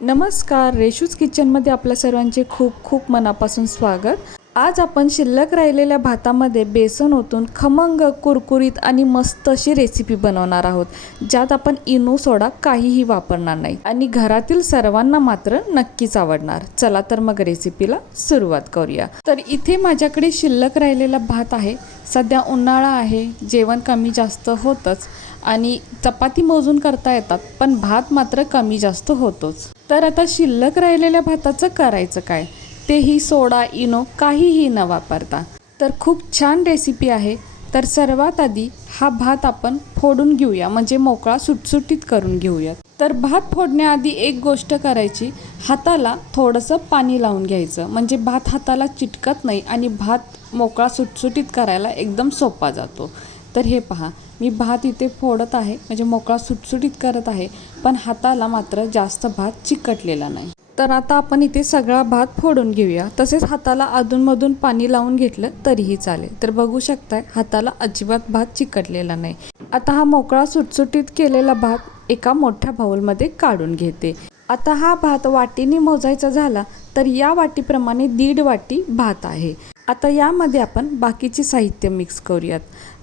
नमस्कार, रेशूज किचनमध्ये आपल्या सर्वांचे खूप खूप मनापासून स्वागत. आज आपण शिल्लक राहिलेल्या भातामध्ये बेसन ओतून खमंग, कुरकुरीत आणि मस्त अशी रेसिपी बनवणार आहोत, ज्यात आपण इनो सोडा काहीही वापरणार नाही आणि घरातील सर्वांना मात्र नक्कीच आवडणार. चला तर मग रेसिपीला सुरुवात करूया. तर इथे माझ्याकडे शिल्लक राहिलेला भात आहे. सध्या उन्हाळा आहे, जेवण कमी जास्त होतंच आणि चपाती मोजून करता येतात, पण भात मात्र कमी जास्त होतोच. तर आता शिल्लक राहिलेल्या भाताचं करायचं काय, तेही सोडा, इनो काहीही न वापरता. तर खूप छान रेसिपी आहे. तर सर्वात आधी हा भात आपण फोडून घेऊया, म्हणजे मोकळा सुटसुटीत करून घेऊयात. तर भात फोडण्याआधी एक गोष्ट करायची, हाताला थोडंसं पाणी लावून घ्यायचं, म्हणजे भात हाताला चिटकत नाही आणि भात मोकळा सुटसुटीत करायला एकदम सोपा जातो. तर हे पहा, मी भात इथे फोडत आहे, म्हणजे मोकळा सुटसुटीत करत आहे, पण हाताला मात्र जास्त भात चिकटलेला नाही. तर आता आपण इथे सगळा भात फोडून घेऊया. तसेच हाताला अधूनमधून पाणी लावून घेतलं तरीही चालेल. तर बघू शकताय, हाताला अजिबात भात चिकटलेला नाही. आता हा मोकळा सुटसुटीत केलेला भात एका मोठ्या बाउलमध्ये काढून घेते. आता हा भात वाटीने मोजायचा झाला तर या वाटीप्रमाणे 1.5 वाटी भात आहे. आता यामध्ये आपण बाकीचे साहित्य मिक्स करूयात.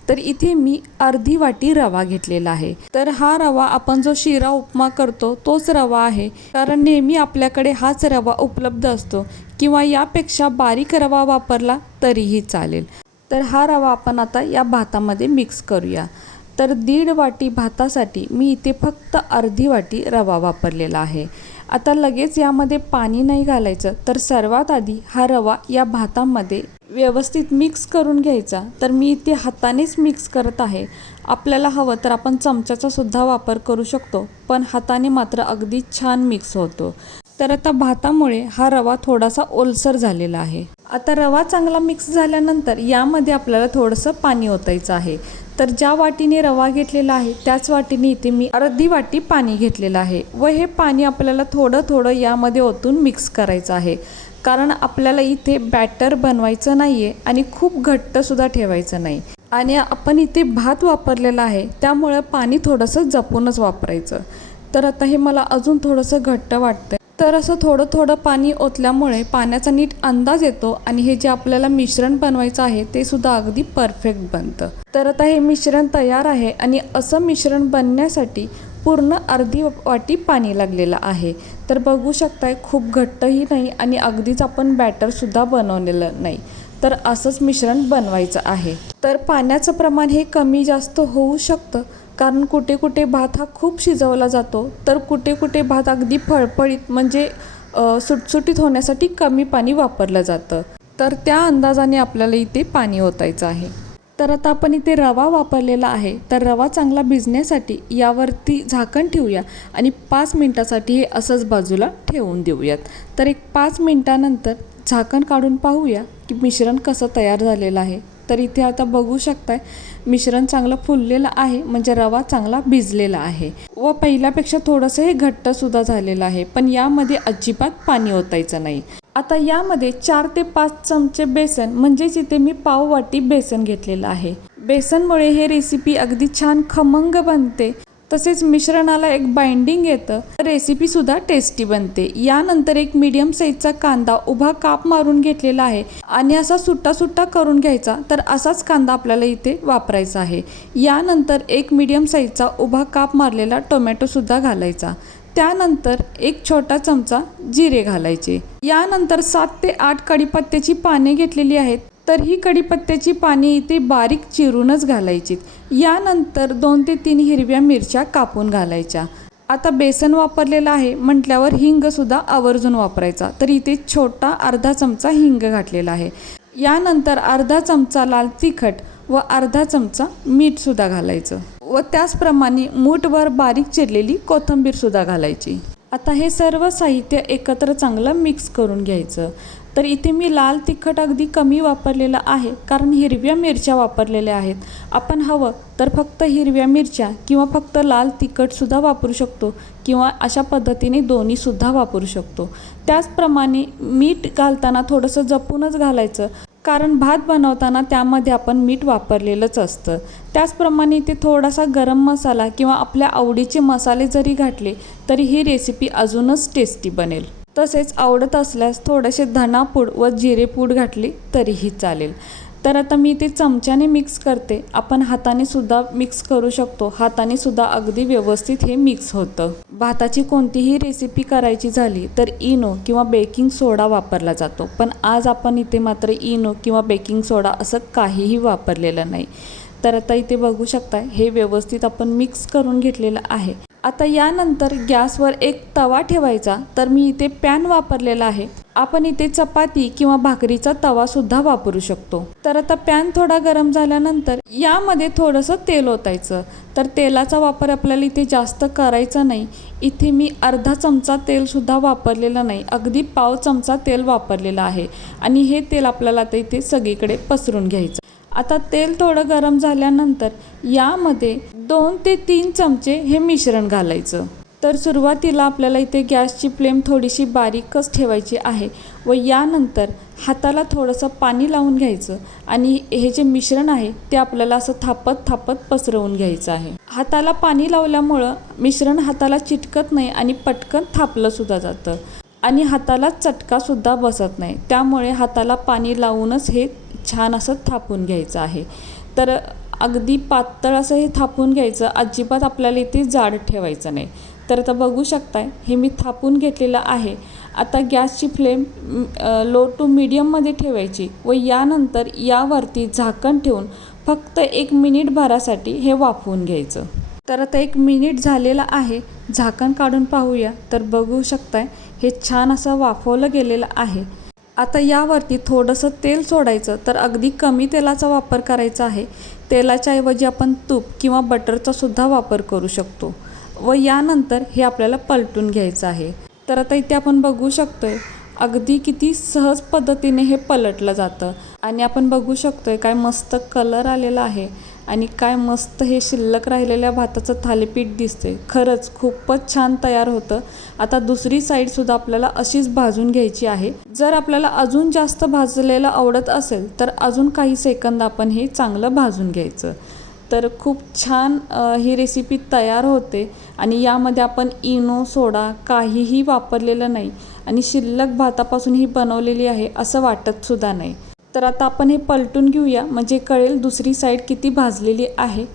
तर इथे मी अर्धी वाटी रवा घेतलेला आहे. तर हा रवा आपण जो शिरा उपमा करतो तोच रवा आहे, कारण नेहमी आपल्याकडे हाच रवा उपलब्ध असतो, किंवा यापेक्षा बारीक रवा वापरला तरीही चालेल. तर हा रवा आपण आता या भातामध्ये मिक्स करूया. तर 1.5 वाटी भातासाठी मी इथे फक्त अर्धी वाटी रवा वापरलेला आहे. आता लगेच यामध्ये पाणी नाही घालायचं, तर सर्वात आधी हा रवा या भातामध्ये व्यवस्थित मिक्स करून घ्यायचा. तर मी इथे हातानेच मिक्स करत आहे. आपल्याला हवं तर आपण चमच्याचा सुद्धा वापर करू शकतो, पण हाताने मात्र अगदी छान मिक्स होतो. तर आता भातामुळे हा रवा थोडासा ओलसर झालेला आहे. आता रवा चांगला मिक्स झाल्यानंतर यामध्ये आपल्याला थोडंसं पाणी ओतायचं आहे. तर ज्या वाटीने रवा घेतलेला आहे त्याच वाटीने इथे मी अर्धी वाटी पाणी घेतलेलं आहे, व हे पाणी आपल्याला थोडं थोडं यामध्ये ओतून मिक्स करायचं आहे, कारण आपल्याला इथे बॅटर बनवायचं नाही आहे आणि खूप घट्टसुद्धा ठेवायचं नाही. आणि आपण इथे भात वापरलेला आहे, त्यामुळं पाणी थोडंसं जपूनच वापरायचं. तर आता हे मला अजून थोडंसं घट्ट वाटतं. तर असं थोडं थोडं पाणी ओतल्यामुळे पाण्याचा नीट अंदाज येतो आणि हे जे आपल्याला मिश्रण बनवायचं आहे ते सुद्धा अगदी परफेक्ट बनतं. तर आता हे मिश्रण तयार आहे आणि असं मिश्रण बनण्यासाठी पूर्ण अर्धी वाटी पाणी लागलेलं आहे. तर बघू शकताय, खूप घट्टही नाही आणि अगदीच आपण बॅटरसुद्धा बनवलेलं नाही. तर असंच मिश्रण बनवायचं आहे. तर पाण्याचं प्रमाण हे कमी जास्त होऊ शकतं, कारण कुठे कुठे भात हा खूप शिजवला जातो, तर कुठे कुठे भात अगदी फळफळीत म्हणजे सुटसुटीत होण्यासाठी कमी पाणी वापरलं जातं. तर त्या अंदाजाने आपल्याला इथे पाणी ओतायचं आहे. तर आता आपण इथे रवा वापरलेला आहे, तर रवा चांगला भिजण्यासाठी यावरती झाकण ठेवूया आणि 5 मिनटासाठी हे असंच बाजूला ठेवून देऊयात. तर एक 5 मिनटानंतर झाकण काढून पाहूया की मिश्रण कसं तयार झालेलं आहे. तर इथे आता बघू शकताय, मिश्रण चांगलं फुललेलं आहे, म्हणजे रवा चांगला भिजलेला आहे व पहिल्यापेक्षा थोडंसं हे घट्टसुद्धा झालेलं आहे, पण यामध्ये अजिबात पाणी ओतायचं नाही. आता यामध्ये 4 ते 5 चमचे बेसन, म्हणजेच इथे मी पाव वाटी बेसन घेतलेलं आहे. बेसनमुळे हे रेसिपी अगदी छान खमंग बनते, तसेच मिश्रणाला एक बाइंडिंग येतं, रेसिपीसुद्धा टेस्टी बनते. यानंतर एक मीडियम साईजचा कांदा उभा काप मारून घेतलेला आहे आणि असा सुट्टा सुट्टा करून घ्यायचा. तर असाच कांदा आपल्याला इथे वापरायचा आहे. यानंतर एक मीडियम साईजचा उभा काप मारलेला टोमॅटोसुद्धा घालायचा. त्यानंतर एक छोटा चमचा जिरे घालायचे. यानंतर 7 ते 8 कढीपत्त्याची पाने घेतलेली आहेत, तर ही कढीपत्त्याची पाने इथे बारीक चिरूनच घालायची. यानंतर 2 ते 3 हिरव्या मिरच्या कापून घालायच्या. आता बेसन वापरलेलं आहे म्हटल्यावर हिंगसुद्धा आवर्जून वापरायचा. तर इथे छोटा अर्धा चमचा हिंग घातलेला आहे. यानंतर अर्धा चमचा लाल तिखट व अर्धा चमचा मीठसुद्धा घालायचं व त्याचप्रमाणे मूठभर बारीक चिरलेली कोथिंबीरसुद्धा घालायची. आता हे सर्व साहित्य एकत्र चांगलं मिक्स करून घ्यायचं. तर इथे मी लाल तिखट अगदी कमी वापरलेलं आहे, कारण हिरव्या मिरच्या वापरलेल्या आहेत. आपण हवं तर फक्त हिरव्या मिरच्या किंवा फक्त लाल तिखटसुद्धा वापरू शकतो, किंवा अशा पद्धतीने दोन्हीसुद्धा वापरू शकतो. त्याचप्रमाणे मीठ घालताना थोडंसं जपूनच घालायचं, कारण भात बनवताना त्यामध्ये आपण मीठ वापरलेलंच असतं. त्याचप्रमाणे इथे थोडासा गरम मसाला किंवा आपल्या आवडीचे मसाले जरी घातले तरी ही रेसिपी अजूनच टेस्टी बनेल. तसेच आवडत असल्यास थोडेसे धनापूड व जिरेपूड घातली तरीही चालेल. तर आता मी ते चमच्याने मिक्स करते. आपण हाताने सुद्धा मिक्स करू शकतो. हाताने सुद्धा अगदी व्यवस्थित हे मिक्स होतं. भाताची कोणतीही रेसिपी करायची झाली तर इनो किंवा बेकिंग सोडा वापरला जातो, पण आज आपण इथे मात्र इनो किंवा बेकिंग सोडा असं काहीही वापरलेलं नाही. तर आता इथे बघू शकता हे व्यवस्थित आपण मिक्स करून घेतलेलं आहे. आता यानंतर गॅसवर एक तवा ठेवायचा. तर मी इथे पॅन वापरलेला आहे. आपण इथे चपाती किंवा भाकरीचा तवासुद्धा वापरू शकतो. तर आता पॅन थोडा गरम झाल्यानंतर यामध्ये थोडंसं तेल ओतायचं. तर तेलाचा वापर आपल्याला इथे जास्त करायचा नाही. इथे मी अर्धा चमचा तेलसुद्धा वापरलेला नाही, अगदी पाव चमचा तेल वापरलेलं आहे. आणि हे तेल आपल्याला आता इथे सगळीकडे पसरून घ्यायचं. आता तेल थोडं गरम झाल्यानंतर यामध्ये 2 ते 3 चमचे हे मिश्रण घालायचं. तर सुरुवातीला आपल्याला इथे गॅसची फ्लेम थोडीशी बारीकच ठेवायची आहे व यानंतर हाताला थोडंसं पाणी लावून घ्यायचं आणि हे जे मिश्रण आहे ते आपल्याला असं थापत थापत पसरवून घ्यायचं आहे. हाताला पाणी लावल्यामुळं मिश्रण हाताला चिटकत नाही आणि पटकन थापलंसुद्धा जातं आणि हाताला चटकासुद्धा बसत नाही. त्यामुळे हाताला पाणी लावूनच हे छान असं थापून घ्यायचं आहे. तर अगदी पातळ असं हे थापून घ्यायचं, अजिबात आपल्याला इथे जाड ठेवायचं नाही. तर आता बघू शकताय हे मी थापून घेतलेलं आहे. आता गॅसची फ्लेम लो टू मीडियममध्ये ठेवायची व यानंतर यावरती झाकण ठेवून फक्त 1 मिनिट भरासाठी हे वाफवून घ्यायचं. तर आता 1 मिनिट झालेलं आहे. झाकण काढून पाहूया. तर बघू शकताय हे छान असं वाफवलं गेलेलं आहे. आता यावरती थोडंसं तेल सोडायचं. तर अगदी कमी तेलाचा वापर करायचा आहे. तेलाच्या ऐवजी आपण तूप किंवा बटरचा सुद्धा वापर करू शकतो व यानंतर हे आपल्याला पलटून घ्यायचं आहे. तर आता इथे आपण बघू शकतोय अगदी किती सहज पद्धतीने हे पलटलं जातं आणि आपण बघू शकतोय काय मस्त कलर आलेला आहे आणि काय मस्त हे शिल्लक राहिलेल्या भाताचं थालीपीठ दिसते. खरंच खूपच छान तयार होतं. आता दुसरी साईडसुद्धा आपल्याला अशीच भाजून घ्यायची आहे. जर आपल्याला अजून जास्त भाजलेलं आवडत असेल तर अजून काही सेकंद आपण हे चांगलं भाजून घ्यायचं. तर खूप छान ही रेसिपी तयार होते आणि यामध्ये आपण इनो सोडा काहीही वापरलेलं नाही आणि शिल्लक भातापासून ही बनवलेली आहे असं वाटतसुद्धा नाही. तर आता आपण हे पलटून घेऊया म्हणजे कळेल दुसरी साईड किती भाजलेली आहे.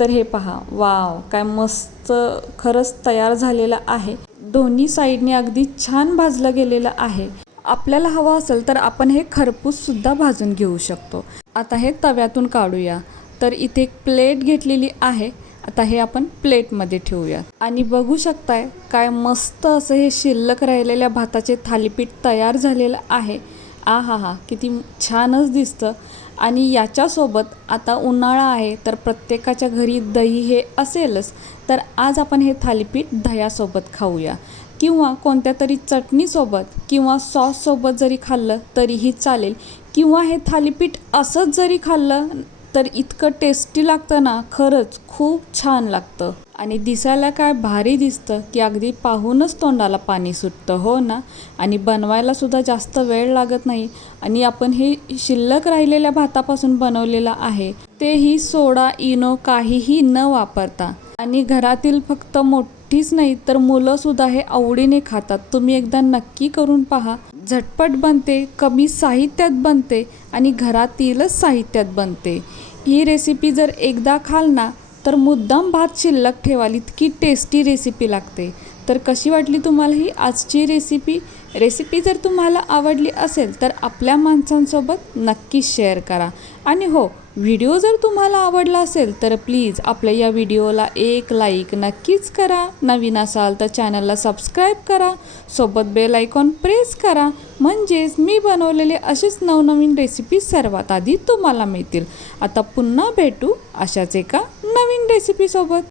तर हे पहा, वाव काय मस्त खरंच तयार झालेलं आहे. दोन्ही साईडने अगदी छान भाजलं गेलेलं आहे. आपल्याला हवं असेल तर आपण हे खरपूससुद्धा भाजून घेऊ शकतो. आता हे तव्यातून काढूया. तर इथे एक प्लेट घेतलेली आहे. आता हे आपण प्लेटमध्ये ठेवूया आणि बघू शकताय काय मस्त असं हे शिल्लक राहिलेल्या भाताचे थालीपीठ तयार झालेलं आहे. आहा किती छानच दिसतं. आणि याच्यासोबत आता उन्हाळा आहे तर प्रत्येकाच्या घरी दही हे असेलच. तर आज आपण हे थालीपीठ दह्यासोबत खाऊया किंवा कोणत्या तरी चटणीसोबत किंवा सॉससोबत जरी खाल्लं तरीही चालेल किंवा हे थालीपीठ असंच जरी खाल्लं तर इतकं टेस्टी लागतं ना, खरंच खूप छान लागतं आणि दिसायला काय भारी दिसतं की अगदी पाहूनच तोंडाला पाणी सुटतं. हो ना. आणि बनवायलासुद्धा जास्त वेळ लागत नाही आणि आपण हे शिल्लक राहिलेल्या भातापासून बनवलेलं आहे, तेही सोडा इनो काहीही न वापरता. आणि घरातील फक्त मोठीच नाही तर मुलंसुद्धा हे आवडीने खातात. तुम्ही एकदा नक्की करून पहा. झटपट बनते, कमी साहित्यात बनते आणि घरातीलच साहित्यात बनते. ही रेसिपी जर एकदा खाल ना तर मुद्दाम भात शिल्लक ठेवाल, इतकी टेस्टी रेसिपी लागते. तर कशी वाटली तुम्हाला ही आजची रेसिपी जर तुम्हाला आवडली असेल तर आपल्या माणसांसोबत नक्की शेअर करा. आणि हो, व्हिडिओ जर तुम्हाला आवडला असेल तर प्लीज आपल्या या व्हिडिओला एक लाईक नक्कीच करा. नवीन असाल तर चॅनलला सबस्क्राईब करा. सोबत बेल आयकॉन प्रेस करा म्हणजेच मी बनवलेले असेच नवनवीन रेसिपी सर्वात आधी तुम्हाला मिळतील. आता पुन्हा भेटू अशाच एका नवीन रेसिपीसोबत.